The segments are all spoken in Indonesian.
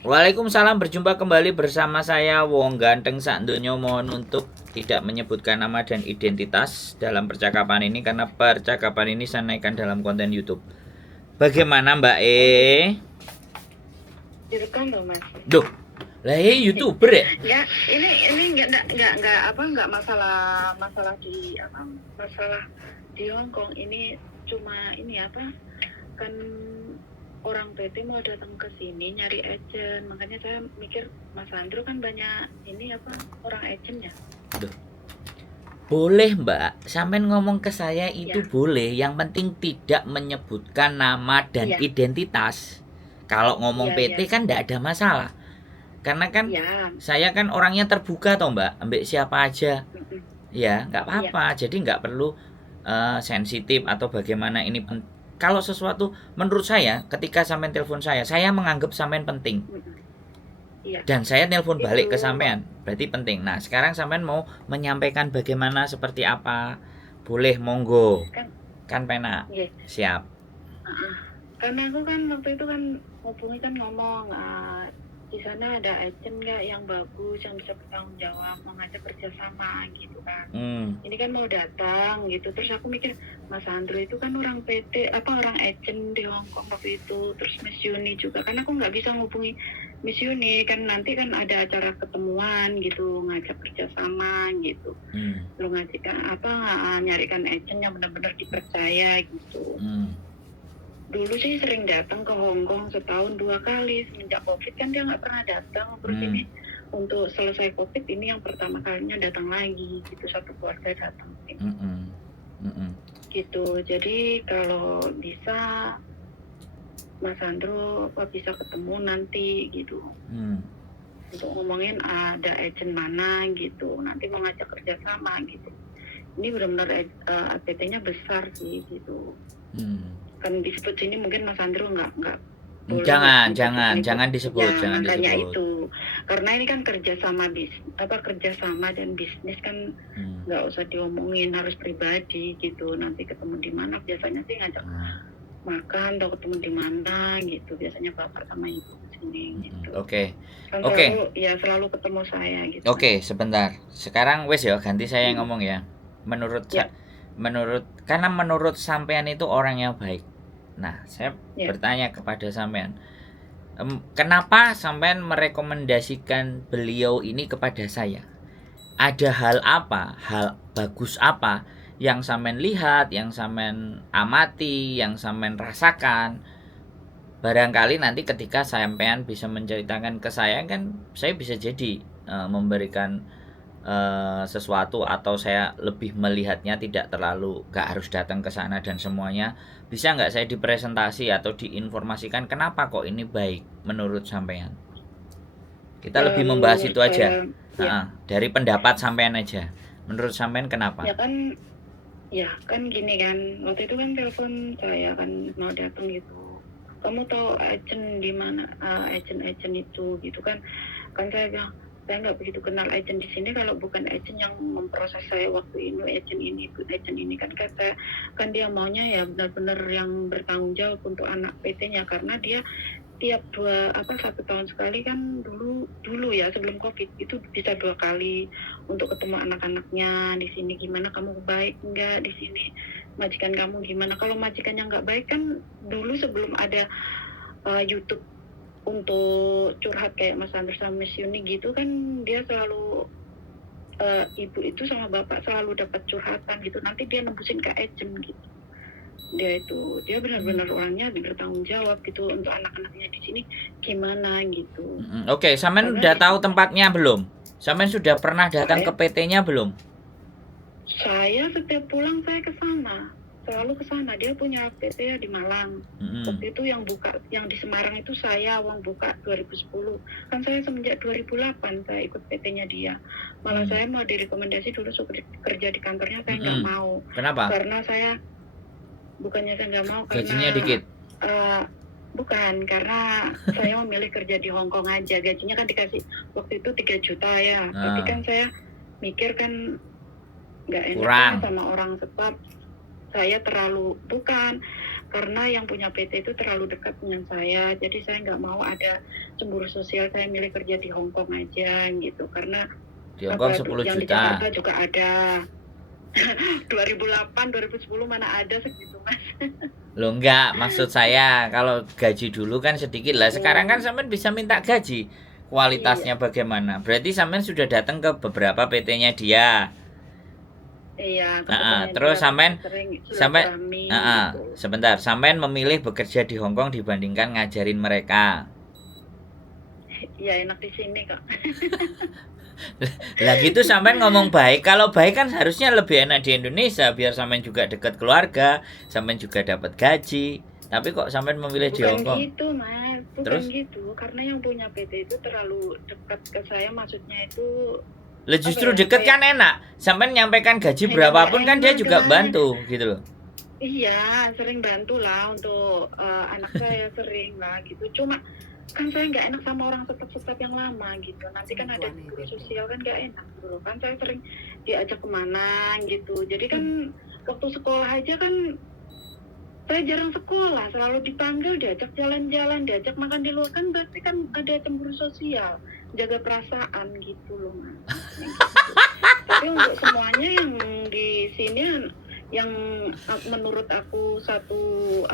Waalaikumsalam, berjumpa kembali bersama saya Wong Ganteng Sakdonya. Mohon untuk tidak menyebutkan nama dan identitas dalam percakapan ini karena percakapan ini saya naikkan dalam konten YouTube. Bagaimana Mbak E? Oh, direkam loh Mas. Duh, lah YouTuber ya? Enggak, ini enggak masalah di Hong Kong. Ini cuma ini kan orang PT mau datang ke sini nyari agent, makanya saya mikir Mas Andrew kan banyak ini orang agentnya. Duh. Boleh Mbak, sampean ngomong ke saya itu Ya. boleh. Yang penting tidak menyebutkan nama dan Ya. identitas. Kalau ngomong Ya, PT kan tidak ada masalah. Karena kan Ya. saya kan orangnya terbuka toh Mbak, ambil siapa aja. Mm-mm. Ya nggak apa-apa. Jadi nggak perlu sensitif atau bagaimana ini. Kalau sesuatu menurut saya, ketika sampean telepon saya menganggap sampean penting. Mm-mm. Ya. Dan saya telepon balik ke Itu sampean, berarti penting. Nah, sekarang sampean mau menyampaikan bagaimana seperti apa? Boleh, monggo. kan Kan penak. ya. Siap. Karena aku kan waktu itu kan hubungi kan ngomong di sana ada agent nggak yang bagus yang bisa bertanggung jawab mau ngajak kerjasama gitu kan. Ini kan mau datang gitu, terus aku mikir Mas Andrew itu kan orang PT orang agent di Hong Kong waktu itu, terus Miss Yuni juga, karena aku nggak bisa ngubungi Miss Yuni kan, nanti kan ada acara ketemuan gitu ngajak kerjasama gitu. Lu ngajikan nyarikan agent yang benar-benar dipercaya gitu. Dulu sih sering datang ke Hong Kong setahun 2 kali, semenjak COVID kan dia nggak pernah datang. Terus ini untuk selesai COVID ini yang pertama kalinya datang lagi gitu, satu keluarga datang gitu. Jadi kalau bisa Mas Andrew bisa ketemu nanti gitu untuk ngomongin ada agent mana gitu, nanti mau ngajak kerjasama gitu. Ini benar-benar APT-nya besar sih gitu. Kan disebut sini mungkin Mas Andrew nggak boleh. Jangan disebut, ya, jangan makanya disebut. itu karena ini kan kerjasama dan bisnis kan nggak usah diomongin, harus pribadi gitu. Nanti ketemu di mana biasanya sih ngajak makan atau ketemu di mana gitu, biasanya bapak sama ibu sini gitu. Oke. Kan selalu ketemu saya gitu. Oke, sebentar. Sekarang wes ya ganti saya yang ngomong ya. Menurut sampean itu orang yang baik. Nah, saya bertanya kepada sampean, kenapa sampean merekomendasikan beliau ini kepada saya? Ada hal apa, hal bagus apa yang sampean lihat, yang sampean amati, yang sampean rasakan? Barangkali nanti ketika sampean bisa menceritakan ke saya kan saya bisa jadi memberikan sesuatu, atau saya lebih melihatnya tidak terlalu gak harus datang ke sana dan semuanya. Bisa nggak saya dipresentasi atau diinformasikan kenapa kok ini baik menurut sampean? Kita lebih membahas itu aja. Dari pendapat sampean aja. Menurut sampean kenapa? Ya kan gini kan, waktu itu kan telepon saya kan mau datang gitu. Kamu tahu agent di mana, agent itu gitu kan saya bilang saya nggak begitu kenal agent di sini kalau bukan agent yang memproses saya waktu ini, agent ini kan kata kan dia maunya ya benar-benar yang bertanggung jawab untuk anak PT-nya, karena dia tiap 1 tahun sekali kan dulu ya sebelum COVID itu bisa 2 kali untuk ketemu anak-anaknya di sini. Gimana kamu baik enggak di sini, majikan kamu gimana? Kalau majikannya nggak baik kan dulu sebelum ada YouTube untuk curhat kayak Mas Andrew sama Miss Yuni gitu kan, dia selalu ibu itu sama bapak selalu dapat curhatan gitu, nanti dia nembusin ke agent gitu. Dia benar-benar orangnya bertanggung jawab gitu untuk anak-anaknya di sini gimana gitu. Oke, sampean udah tahu tempatnya belum? Sampean sudah pernah datang ke PT-nya belum? Saya setiap pulang saya ke sana, selalu ke sana. Dia punya PT di Malang. Waktu itu yang buka yang di Semarang itu saya awang buka 2010. Kan saya semenjak 2008 saya ikut PT-nya dia. Malah saya mau direkomendasi dulu kerja di kantornya, saya nggak mau. Kenapa? Karena saya bukannya saya nggak mau, gajinya dikit. Bukan, karena saya memilih kerja di Hong Kong aja. Gajinya kan dikasih waktu itu 3 juta ya. Tapi kan saya mikir kan nggak enak sama orang sebab saya terlalu karena yang punya PT itu terlalu dekat dengan saya, jadi saya nggak mau ada cemburu sosial. Saya milih kerja di Hong Kong aja gitu, karena Di Hongkong 10 yang di juta. Jakarta juga ada. 2008, 2010 mana ada segitu mas. Loh enggak, maksud saya kalau gaji dulu kan sedikit lah. Sekarang kan sampean bisa minta gaji. Kualitasnya bagaimana? Berarti sampean sudah datang ke beberapa PT-nya dia. Iya, Terus sampean silaturahmi gitu. sebentar, sampean memilih bekerja di Hong Kong dibandingkan ngajarin mereka. Ya enak di sini kok. Lah gitu sampean ngomong baik. Kalau baik kan harusnya lebih enak di Indonesia, biar sampean juga dekat keluarga, sampean juga dapat gaji. Tapi kok sampean memilih di Hong Kong? Bukan gitu mas, bukan Terus? gitu. Karena yang punya PT itu terlalu dekat ke saya, maksudnya itu. Lah justru deket kan enak. Sampean nyampaikan gaji berapapun kan dia juga bantu gitu loh. Iya, sering bantu lah untuk anak saya, sering lah gitu. Cuma kan saya nggak enak sama orang staf-staf yang lama gitu. Nanti kan ada cemburu sosial kan nggak enak gitu. Kan saya sering diajak kemana gitu. Jadi kan waktu sekolah aja kan saya jarang sekolah, selalu dipanggil, diajak jalan-jalan, diajak makan di luar, kan berarti kan ada cemburu sosial, jaga perasaan gitu loh mas. Gitu. Tapi untuk semuanya yang di sini yang menurut aku satu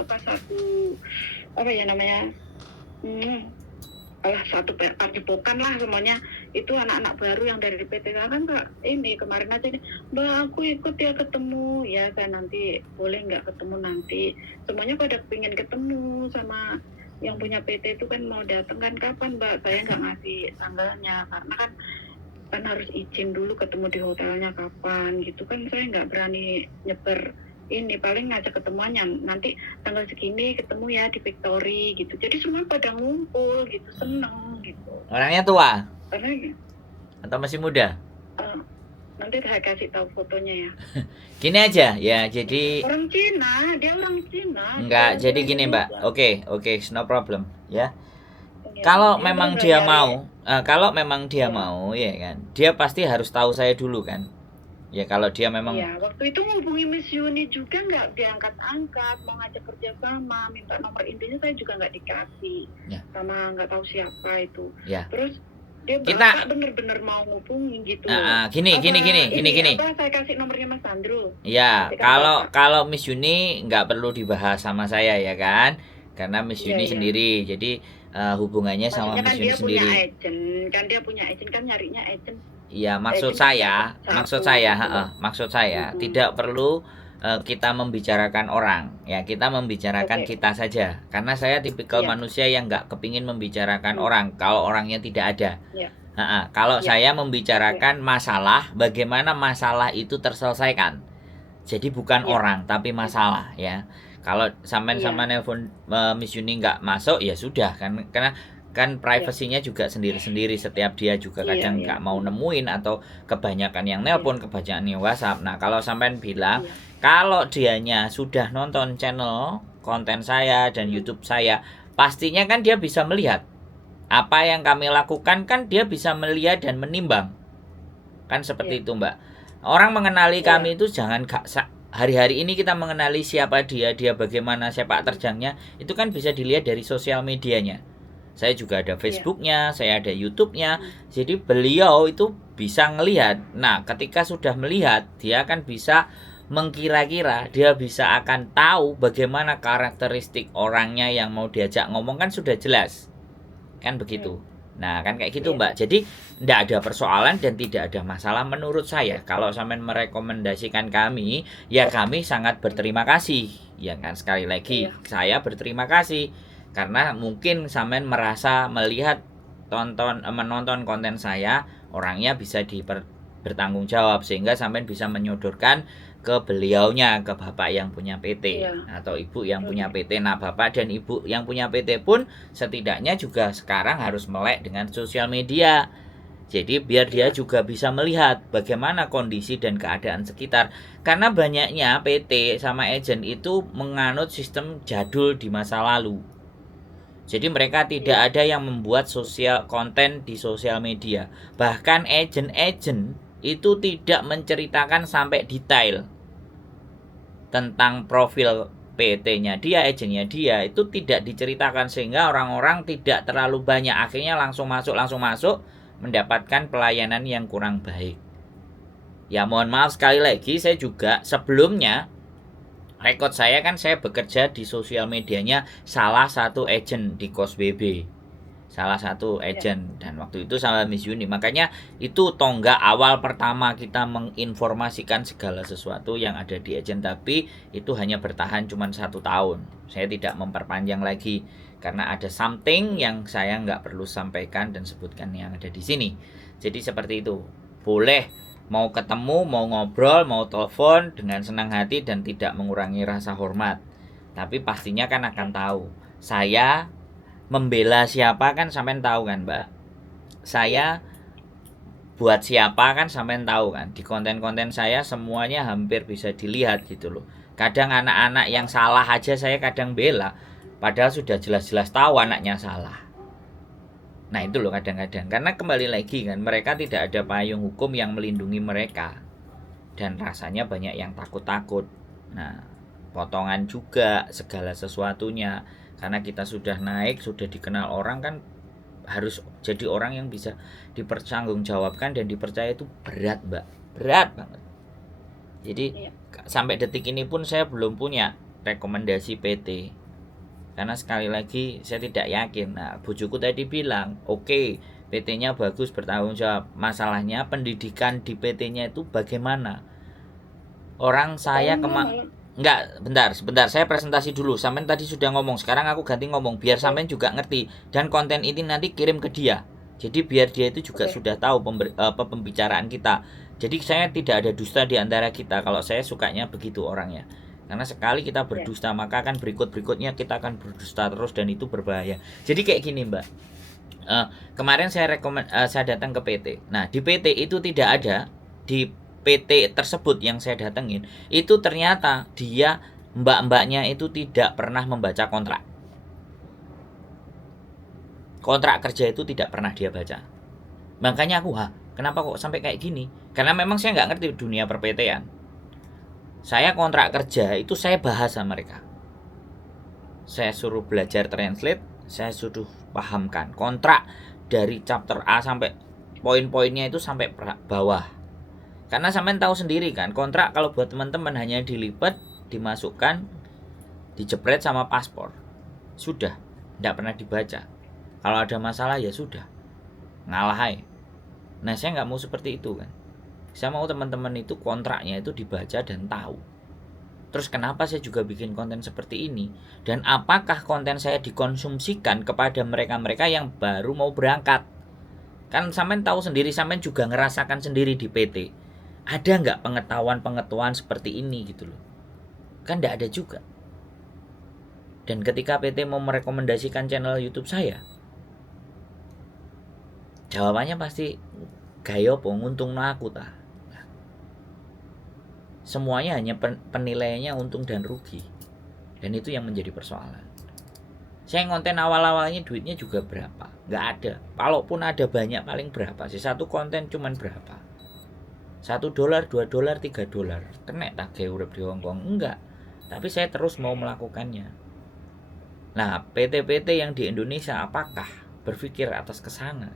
satu padepokan lah semuanya, itu anak-anak baru yang dari PT kan Kak. Ini kemarin aja nih, Mbak aku ikut ya ketemu ya, saya nanti boleh nggak ketemu nanti, semuanya pada pengen ketemu sama yang punya PT itu kan, mau datang kan kapan Mbak, saya nggak ngasih tanggalnya karena kan harus izin dulu ketemu di hotelnya kapan gitu kan, saya nggak berani nyebar ini, paling ngajak ketemuannya nanti tanggal segini ketemu ya di Victory gitu, jadi semua pada ngumpul gitu, seneng gitu. Orangnya tua? Karena atau masih muda? Nanti saya kasih tahu fotonya ya. Gini aja ya, jadi orang Cina, dia orang Cina. Enggak, jadi gini Mbak. Oke, no problem ya. Kalau memang dia mau, mau ya kan, dia pasti harus tahu saya dulu kan. Ya kalau dia memang. Iya, waktu itu ngubungi Miss Yuni juga nggak diangkat-angkat, mau ngajak kerja sama, minta nomor intinya saya juga nggak dikasih, sama nggak tahu siapa itu. Terus dia bener-bener mau ngubungin gitu. Gini. Saya kasih nomornya Mas Andrew. Ya, kalau Miss Yuni nggak perlu dibahas sama saya ya kan, karena Miss Yuni sendiri, jadi hubungannya sama Miss Yuni sendiri. Kan dia punya agent kan, nyarinya agent. Iya, maksud saya tidak perlu kita membicarakan orang ya, kita membicarakan kita saja, karena saya tipikal manusia yang nggak kepingin membicarakan orang kalau orangnya tidak ada. Kalau saya membicarakan masalah, bagaimana masalah itu terselesaikan, jadi bukan orang tapi masalah ya. Kalau sama nelpon Miss Yuni nggak masuk ya sudah kan, karena kan privasinya juga sendiri-sendiri, setiap dia juga kadang nggak mau nemuin, atau kebanyakan yang nelpon, kebanyakan yang WhatsApp. Nah kalau sampean bilang kalau dianya sudah nonton channel konten saya dan YouTube saya, pastinya kan dia bisa melihat apa yang kami lakukan, kan dia bisa melihat dan menimbang kan, seperti itu Mbak. Orang mengenali kami itu jangan hari-hari ini kita mengenali siapa dia bagaimana sepak terjangnya, itu kan bisa dilihat dari sosial medianya. Saya juga ada Facebooknya, saya ada YouTube-nya. Jadi beliau itu bisa ngelihat. Nah, ketika sudah melihat, dia akan bisa mengkira-kira, dia bisa akan tahu bagaimana karakteristik orangnya yang mau diajak ngomong, kan sudah jelas. Kan begitu. Nah, kan kayak gitu Mbak. Jadi tidak ada persoalan dan tidak ada masalah menurut saya. Kalau sampean merekomendasikan kami, ya kami sangat berterima kasih. Ya kan, sekali lagi saya berterima kasih. Karena mungkin sampean merasa melihat menonton konten saya, orangnya bisa bertanggung jawab, sehingga sampean bisa menyodorkan ke beliaunya, ke bapak yang punya PT atau ibu yang punya PT. Nah, bapak dan ibu yang punya PT pun setidaknya juga sekarang harus melek dengan sosial media. Jadi biar dia juga bisa melihat bagaimana kondisi dan keadaan sekitar. Karena banyaknya PT sama agen itu menganut sistem jadul di masa lalu. Jadi mereka tidak ada yang membuat konten di sosial media. Bahkan agen-agen itu tidak menceritakan sampai detail tentang profil PT-nya dia, agennya dia itu tidak diceritakan sehingga orang-orang tidak terlalu banyak, akhirnya langsung masuk mendapatkan pelayanan yang kurang baik. Ya mohon maaf sekali lagi, saya juga sebelumnya rekod saya kan saya bekerja di sosial medianya salah satu agent di Kos BB, salah satu agent, dan waktu itu sama Miss Yuni. Makanya itu tonggak awal pertama kita menginformasikan segala sesuatu yang ada di agent, tapi itu hanya bertahan cuma 1 tahun. Saya tidak memperpanjang lagi karena ada something yang saya nggak perlu sampaikan dan sebutkan yang ada di sini. Jadi seperti itu, boleh mau ketemu, mau ngobrol, mau telepon dengan senang hati dan tidak mengurangi rasa hormat. Tapi pastinya kan akan tahu saya membela siapa kan sampean tahu kan, Mbak. Saya buat siapa kan sampean tahu kan. Di konten-konten saya semuanya hampir bisa dilihat gitu loh. Kadang anak-anak yang salah aja saya kadang bela, padahal sudah jelas-jelas tahu anaknya salah. Nah itu loh kadang-kadang, karena kembali lagi kan mereka tidak ada payung hukum yang melindungi mereka, dan rasanya banyak yang takut-takut. Nah potongan juga segala sesuatunya, karena kita sudah naik, sudah dikenal orang kan harus jadi orang yang bisa dipertanggungjawabkan dan dipercaya. Itu berat, Mbak, berat banget. Jadi sampai detik ini pun saya belum punya rekomendasi PT, karena sekali lagi saya tidak yakin. Nah bujuku tadi bilang oke, PT-nya bagus, bertanggung jawab. Masalahnya pendidikan di PT-nya itu bagaimana? Orang saya enggak, sebentar saya presentasi dulu. Sampean tadi sudah ngomong, sekarang aku ganti ngomong biar sampean juga ngerti, dan konten ini nanti kirim ke dia. Jadi biar dia itu juga sudah tahu pembicaraan kita. Jadi saya tidak ada dusta di antara kita. Kalau saya sukanya begitu orangnya. Karena sekali kita berdusta, maka akan berikutnya kita akan berdusta terus, dan itu berbahaya. Jadi kayak gini, Mbak. Kemarin saya datang ke PT. Nah di PT itu tidak ada, di PT tersebut yang saya datengin itu ternyata dia mbak-mbaknya itu tidak pernah membaca kontrak kerja, itu tidak pernah dia baca. Makanya aku kenapa kok sampai kayak gini? Karena memang saya nggak ngerti dunia per-PT-an. Saya kontrak kerja itu saya bahas sama mereka, saya suruh belajar translate, saya suruh pahamkan kontrak dari chapter A sampai poin-poinnya itu sampai bawah. Karena sampean tahu sendiri kan, kontrak kalau buat teman-teman hanya dilipat, dimasukkan, dijepret sama paspor, sudah, tidak pernah dibaca. Kalau ada masalah ya sudah, ngalah. Nah saya nggak mau seperti itu kan. Saya mau teman-teman itu kontraknya itu dibaca dan tahu. Terus kenapa saya juga bikin konten seperti ini? Dan apakah konten saya dikonsumsikan kepada mereka-mereka yang baru mau berangkat? Kan sampean tahu sendiri, sampean juga ngerasakan sendiri di PT. Ada nggak pengetahuan seperti ini gitu loh? Kan nggak ada juga. Dan ketika PT mau merekomendasikan channel YouTube saya, jawabannya pasti gayo po nguntungno aku ta. Semuanya hanya penilaiannya untung dan rugi. Dan itu yang menjadi persoalan. Saya konten awal-awalnya duitnya juga berapa? Nggak ada. Kalaupun ada banyak, paling berapa sih? Satu konten cuman berapa? $1, $2, $3. Kena tak kayak urip di Hongkong? Enggak. Tapi saya terus mau melakukannya. Nah, PT-PT yang di Indonesia apakah berpikir atas kesana?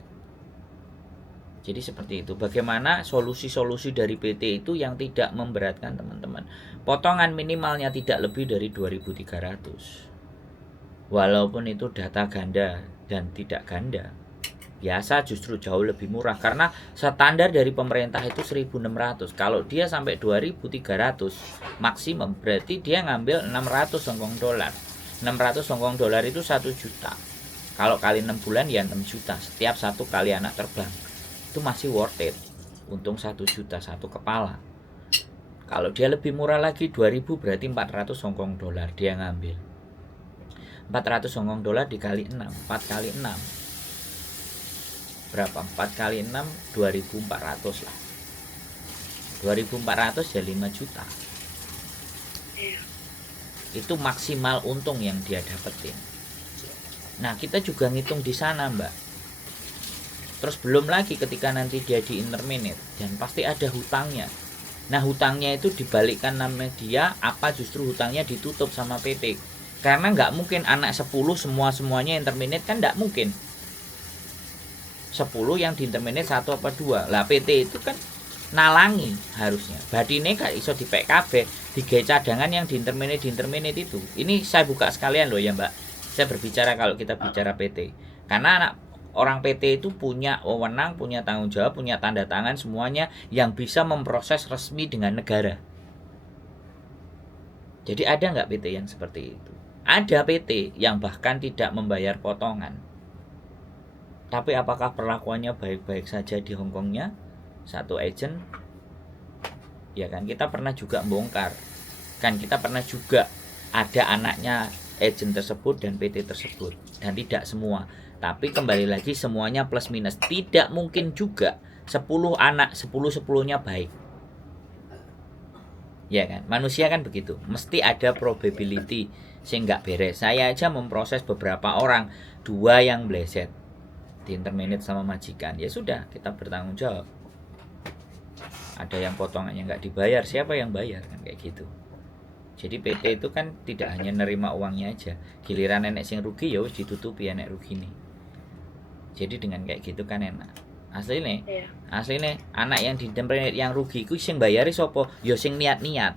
Jadi seperti itu. Bagaimana solusi-solusi dari PT itu yang tidak memberatkan teman-teman? Potongan minimalnya tidak lebih dari 2.300. Walaupun itu data ganda dan tidak ganda, biasa justru jauh lebih murah, karena standar dari pemerintah itu 1.600. Kalau dia sampai 2.300 maksimum, berarti dia ngambil 600 Hongkong dolar. 600 Hongkong dolar itu 1 juta. Kalau kali 6 bulan ya 6 juta setiap satu kali anak terbang. Itu masih worth it. Untung 1 juta satu kepala. Kalau dia lebih murah lagi 2.000, berarti 400 Hongkong dolar dia ngambil. 400 Hongkong dolar dikali 6, 4 kali 6 berapa? 4 kali 6 2.400 lah. 2.400 ya 5 juta. Itu maksimal untung yang dia dapetin. Nah kita juga ngitung di sana, Mbak. Terus belum lagi ketika nanti dia di interminate, dan pasti ada hutangnya. Nah hutangnya itu dibalikkan nama dia, apa justru hutangnya ditutup sama PT. Karena nggak mungkin anak 10 semuanya interminate, kan nggak mungkin. 10 yang di interminate 1 apa 2. Lah PT itu kan nalangi harusnya. Badine gak iso di PKB, digawe cadangan yang di interminate itu. Ini saya buka sekalian loh ya Mbak. Saya berbicara kalau kita bicara PT. Karena anak orang PT itu punya wewenang, punya tanggung jawab, punya tanda tangan semuanya yang bisa memproses resmi dengan negara. Jadi ada nggak PT yang seperti itu? Ada PT yang bahkan tidak membayar potongan. Tapi apakah perlakuannya baik-baik saja di Hongkongnya? Satu agent, ya kan kita pernah juga bongkar. Kan kita pernah juga ada anaknya agent tersebut dan PT tersebut. Dan tidak semua. Tapi kembali lagi semuanya plus minus. Tidak mungkin juga 10 anak 10-10-nya baik. Ya kan, manusia kan begitu. Mesti ada probability sehingga beres. Saya aja memproses beberapa orang, 2 yang bleset di interminate sama majikan. Ya sudah, kita bertanggung jawab. Ada yang potongannya nggak dibayar, siapa yang bayar kan kayak gitu. Jadi PT itu kan tidak hanya nerima uangnya aja, giliran nenek sing rugi ya wis ditutupi ya nek rugi nih. Jadi dengan kayak gitu kan enak. Asli nih anak yang di interminate yang rugi ku sing bayari sopo? Ya sing niat-niat.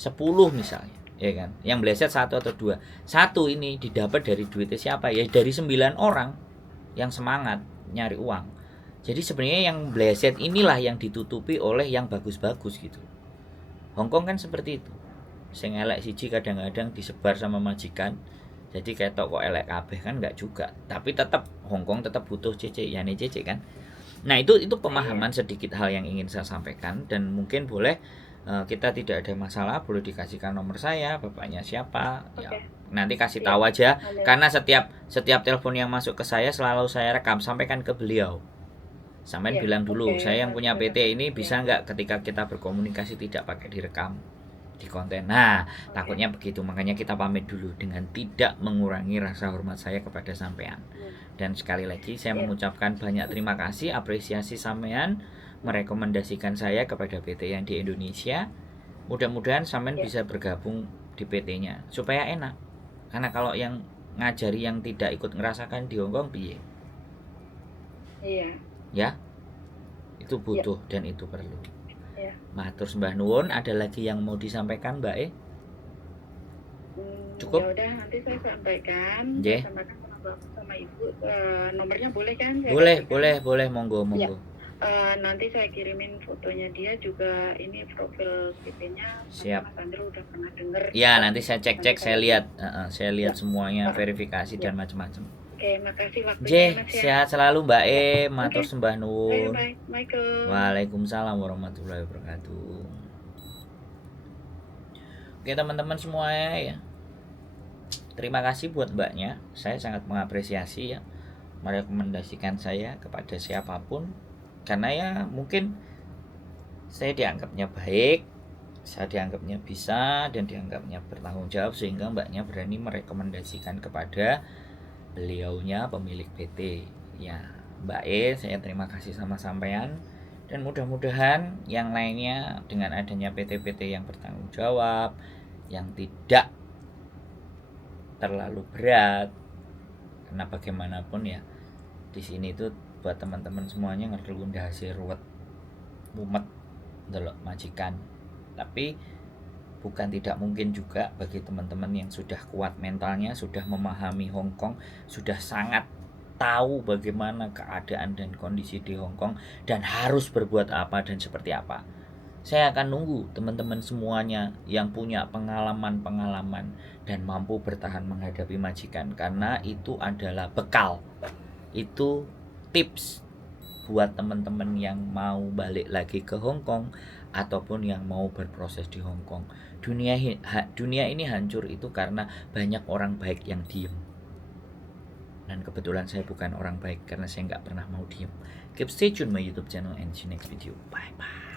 10 misalnya, ya kan. Yang bleset 1 atau 2. 1 ini didapat dari duitnya siapa? Ya dari 9 orang yang semangat nyari uang. Jadi sebenarnya yang bleset inilah yang ditutupi oleh yang bagus-bagus gitu. Hongkong kan seperti itu. Sing elek siji kadang-kadang disebar sama majikan. Jadi kayak toko elek kabeh kan enggak juga. Tapi tetap Hongkong tetap butuh CC, ya nih CC kan. Nah, itu pemahaman sedikit hal yang ingin saya sampaikan dan mungkin boleh kita tidak ada masalah, boleh dikasihkan nomor saya, bapaknya siapa. Ya, nanti kasih tahu aja karena setiap telepon yang masuk ke saya selalu saya rekam, sampaikan ke beliau. Sampean bilang dulu, saya yang punya PT ini bisa nggak ketika kita berkomunikasi tidak pakai direkam di konten. Nah, takutnya begitu, makanya kita pamit dulu dengan tidak mengurangi rasa hormat saya kepada sampean. Dan sekali lagi saya mengucapkan banyak terima kasih, apresiasi sampean merekomendasikan saya kepada PT yang di Indonesia. Mudah-mudahan sampean bisa bergabung di PT-nya supaya enak. Karena kalau yang ngajari yang tidak ikut ngerasakan di Hongkong piye? Iya. Ya, itu butuh dan itu perlu. Matur sembah nuwun. Ada lagi yang mau disampaikan Mbak Cukup? Ya udah, nanti saya sampaikan. Yeah. Sampaikan sama Ibu. Nomornya boleh kan? Boleh, monggo. Ya. Nanti saya kirimin fotonya dia juga, ini profil PT-nya. Siap. Mas Andrew udah pernah dengar. Ya, nanti saya cek, saya lihat, semuanya, verifikasi dan macam-macam. Oke, makasih waktunya Mas ya. Sehat selalu Mbak matur sembah nuwun. Waalaikumsalam warahmatullahi wabarakatuh. Oke teman-teman semuanya ya. Terima kasih buat Mbaknya. Saya sangat mengapresiasi ya merekomendasikan saya kepada siapapun karena ya mungkin saya dianggapnya baik, saya dianggapnya bisa dan dianggapnya bertanggung jawab sehingga Mbaknya berani merekomendasikan kepada beliaunya pemilik PT ya. Mbak saya terima kasih sama sampean dan mudah-mudahan yang lainnya dengan adanya PT-PT yang bertanggung jawab, yang tidak terlalu berat, karena bagaimanapun ya di sini itu buat teman-teman semuanya ngerti hasil ruwet mumet delok majikan. Tapi bukan tidak mungkin juga bagi teman-teman yang sudah kuat mentalnya, sudah memahami Hongkong, sudah sangat tahu bagaimana keadaan dan kondisi di Hongkong dan harus berbuat apa dan seperti apa. Saya akan nunggu teman-teman semuanya yang punya pengalaman-pengalaman dan mampu bertahan menghadapi majikan karena itu adalah bekal. Itu tips buat teman-teman yang mau balik lagi ke Hongkong ataupun yang mau berproses di Hongkong. Dunia ini hancur itu karena banyak orang baik yang diem. Dan kebetulan saya bukan orang baik karena saya nggak pernah mau diem. Keep stay tune my YouTube channel and see you next video. Bye bye.